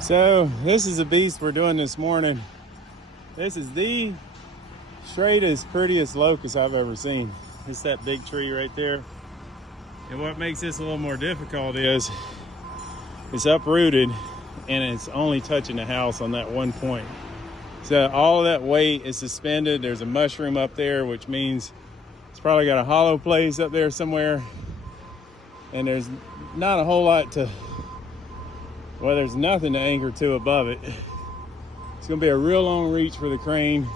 So this is a beast we're doing this morning. This is the straightest, prettiest locust I've ever seen. It's that big tree right there. And what makes this a little more difficult is it's uprooted and it's only touching the house on that one point. So all of that weight is suspended. There's a mushroom up there, which means it's probably got a hollow place up there somewhere. And there's not a whole lot to, well, there's nothing to anchor to above it. It's gonna be a real long reach for the crane.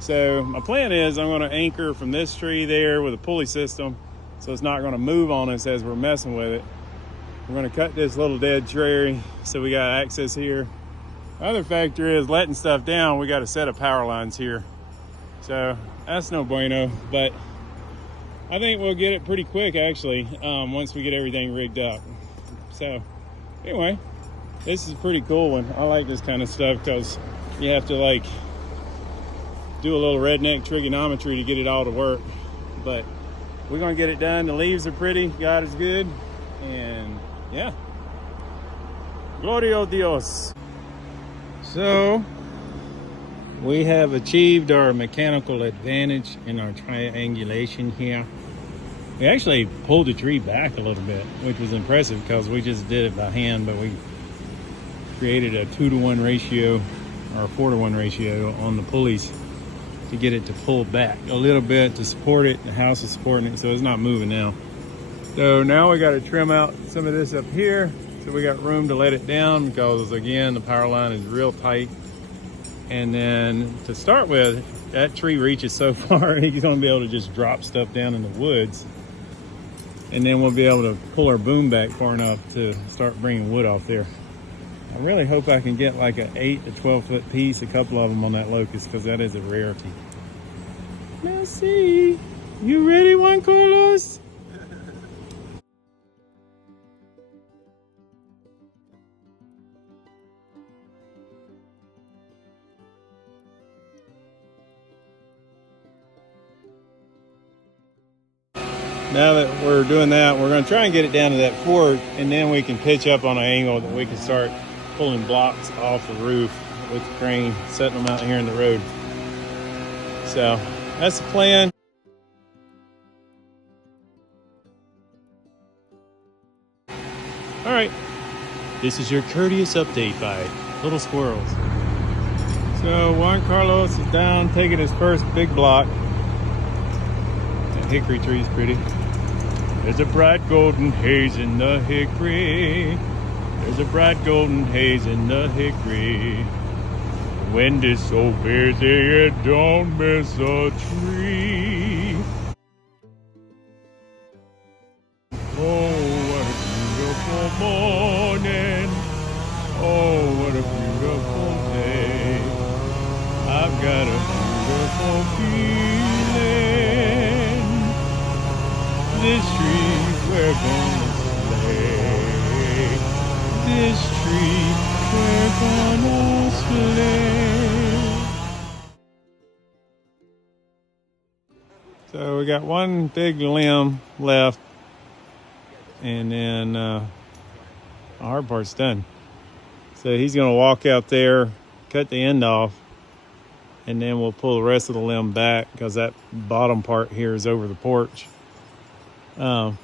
So my plan is I'm gonna anchor from this tree there with a pulley system so it's not gonna move on us as we're messing with it. We're gonna cut this little dead tree so we got access here. The other factor is letting stuff down, we got a set of power lines here. So that's no bueno, but I think we'll get it pretty quick actually once we get everything rigged up. So anyway, this is a pretty cool one. I like this kind of stuff because you have to like do a little redneck trigonometry to get it all to work. But we're gonna get it done. The leaves are pretty, God is good, and yeah. Gloria a Dios. So we have achieved our mechanical advantage in our triangulation here. We actually pulled the tree back a little bit, which was impressive because we just did it by hand, but we created a 2-to-1 ratio or a 4-to-1 ratio on the pulleys to get it to pull back a little bit to support it. The house is supporting it, so it's not moving now. So now we got to trim out some of this up here so we got room to let it down because again the power line is real tight. And then to start with, that tree reaches so far he's going to be able to just drop stuff down in the woods, and then we'll be able to pull our boom back far enough to start bringing wood off there. I really hope I can get like an 8 to 12 foot piece, a couple of them on that locust, because that is a rarity. Messi, you ready, Juan Carlos? Now that we're doing that, we're going to try and get it down to that fork, and then we can pitch up on an angle that we can start pulling blocks off the roof with the crane, setting them out here in the road. So that's the plan. All right, this is your courteous update by Little Squirrels. So Juan Carlos is down taking his first big block. That hickory tree is pretty. There's a bright golden haze in the hickory. There's a bright golden haze in the hickory. The wind is so busy it don't miss a tree. Oh, what a beautiful morning. Oh, what a beautiful day. I've got a beautiful feeling. This tree we're gonna slay. This tree we're gonna slay. So we got one big limb left, and then the hard part's done. So he's gonna walk out there, cut the end off, and then we'll pull the rest of the limb back because that bottom part here is over the porch. But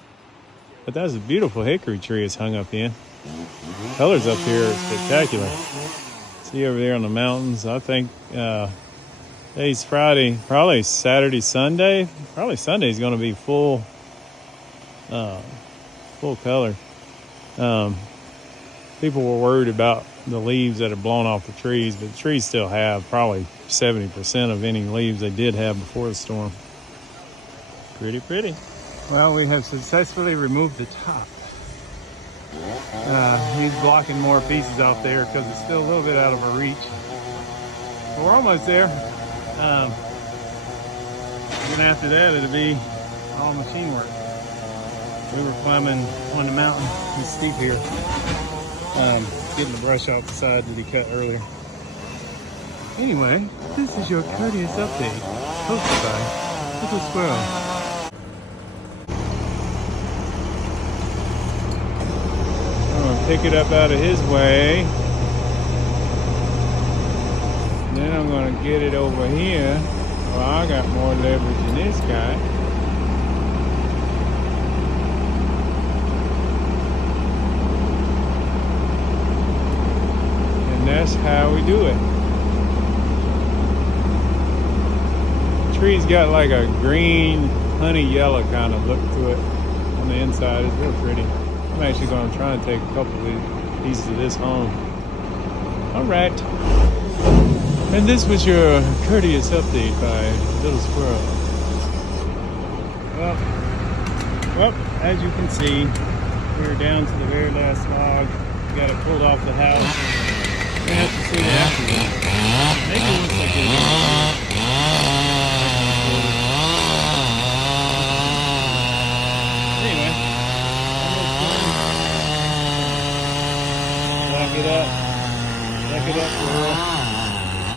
that's a beautiful hickory tree it's hung up in. Colors up here are spectacular. See over there on the mountains, I think today's Friday, probably Saturday, Sunday. Probably Sunday's gonna be full color. People were worried about the leaves that are blown off the trees, but the trees still have probably 70% of any leaves they did have before the storm. Pretty pretty. Well, we have successfully removed the top. He's blocking more pieces out there because it's still a little bit out of our reach. But we're almost there. And after that, it'll be all machine work. We were climbing on the mountain. It's steep here. Getting the brush off the side that he cut earlier. Anyway, this is your courteous update, hosted by Little Squirrel. I'm gonna pick it up out of his way. I'm gonna get it over here. Well, I got more leverage than this guy. And that's how we do it. The tree's got like a green, honey yellow kind of look to it on the inside. It's real pretty. I'm actually gonna try and take a couple of these pieces of this home. All right. And this was your courteous update by Little Squirrel. Well, as you can see, we're down to the very last log. We got it pulled off the house. We have to see what happens. Maybe it looks like it's anyway. Lock it up. Lock it up, girl.